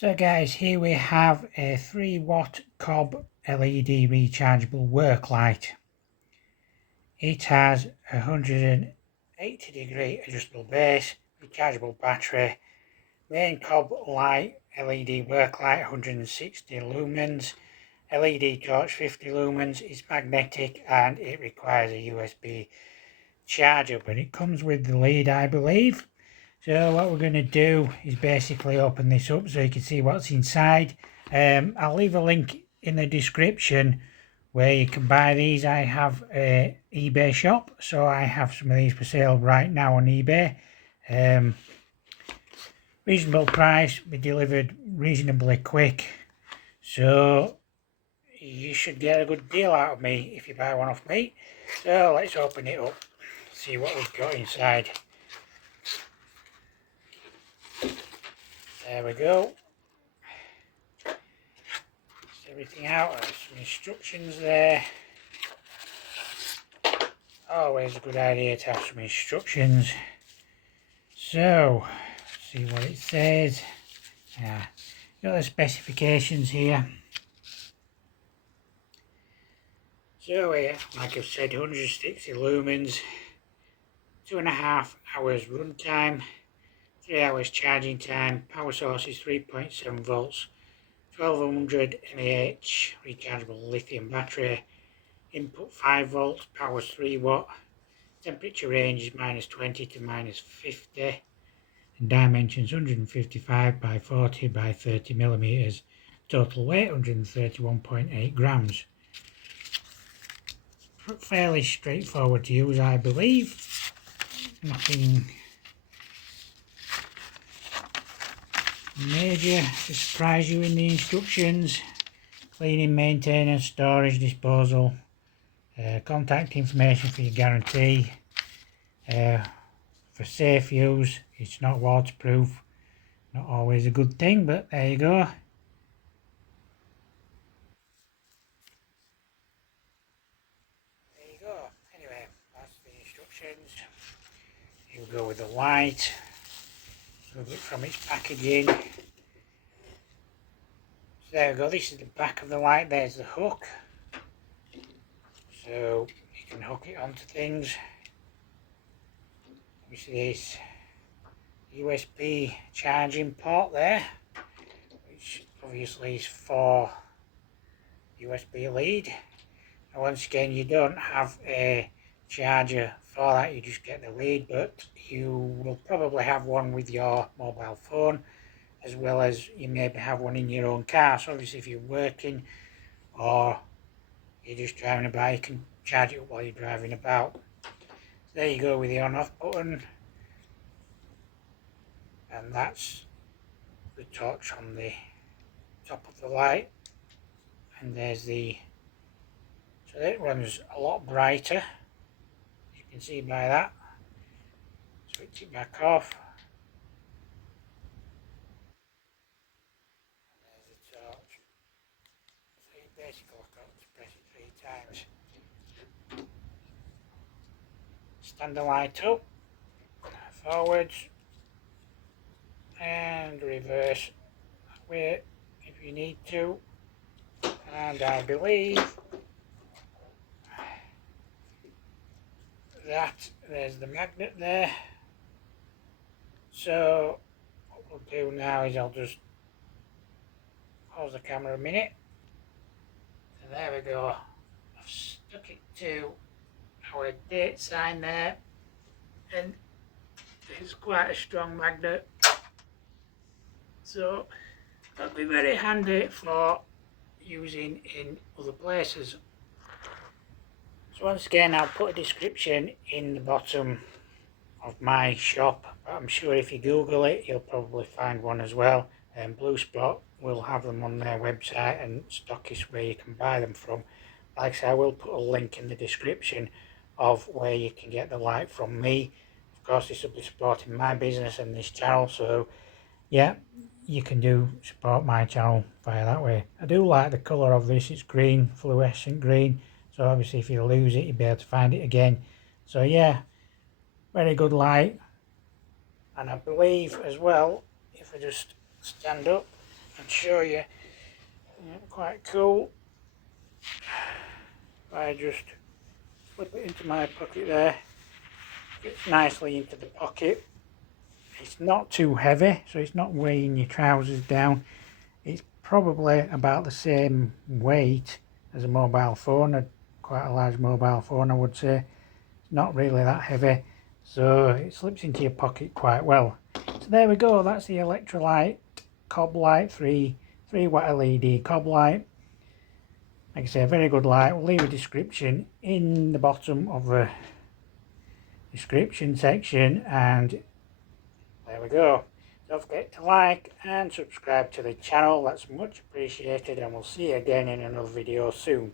So guys, here we have a 3-watt COB LED rechargeable work light. It has a 180-degree adjustable base, rechargeable battery, main COB light LED work light 160 lumens, LED torch 50 lumens, it's magnetic and it requires a USB charger, but it comes with the lead, I believe. So what we're going to do is basically open this up so you can see what's inside. I'll leave a link in the description where you can buy these. I have an eBay shop, so I have some of these for sale right now on eBay. Reasonable price, be delivered reasonably quick, so you should get a good deal out of me if you buy one off me. So let's open it up, see what we've got inside. There we go. Everything out. There's some instructions there. Always a good idea to have some instructions. So, see what it says. Got the specifications here. So here, like I've said, 160 lumens, 2.5 hours run time, 3 hours charging time, power source is 3.7 volts, 1200 mAh rechargeable lithium battery, input 5 volts, power 3 watt, temperature range is -20 to -50, and dimensions 155 by 40 by 30 millimeters, total weight 131.8 grams. Fairly straightforward to use, I believe. Nothing major to surprise you in the instructions. Cleaning, maintenance, storage, disposal, contact information for your guarantee, for safe use. It's not waterproof, not always a good thing, but there you go. There you go. Anyway, that's the instructions. You go with the light, remove it from its packaging. So there we go, this is the back of the light, there's the hook. So you can hook it onto things. Obviously this USB charging port there, which obviously is for USB lead. And once again, you don't have a charger for that, you just get the lead, but you will probably have one with your mobile phone, as well as you maybe have one in your own car. So obviously if you're working or you're just driving about, you can charge it while you're driving about. So there you go with the on off button, and that's the torch on the top of the light, and there's the, so it runs a lot brighter, you can see by that. Switch it back off, and there's the torch. So you basically got to press it 3 times. Stand the light up, forwards and reverse that way if you need to, and I believe that there's the magnet there. So what we'll do now is I'll just pause the camera a minute. So there we go, I've stuck it to our date sign there, and it's quite a strong magnet, so that'll be very handy for using in other places. So once again, I'll put a description in the bottom of my shop, but I'm sure if you Google it you'll probably find one as well, and Blue Spot will have them on their website and stockists where you can buy them from. Like I say, I will put a link in the description of where you can get the light from me. Of course, this will be supporting my business and this channel, so yeah, you can do support my channel via that way. I do like the colour of this, it's green, fluorescent green, so obviously if you lose it you'll be able to find it again. So yeah, very good light. And I believe as well, if I just stand up, and show you. Yeah, quite cool. I just slip it into my pocket there, fits nicely into the pocket. It's not too heavy, so it's not weighing your trousers down. It's probably about the same weight as a mobile phone, quite a large mobile phone I would say. It's not really that heavy, so it slips into your pocket quite well. So there we go, that's the Electrolyte COB light, 3 watt LED COB light. Like I say, a very good light. We'll leave a description in the bottom of the description section, and there we go. Don't forget to like and subscribe to the channel, that's much appreciated, and we'll see you again in another video soon.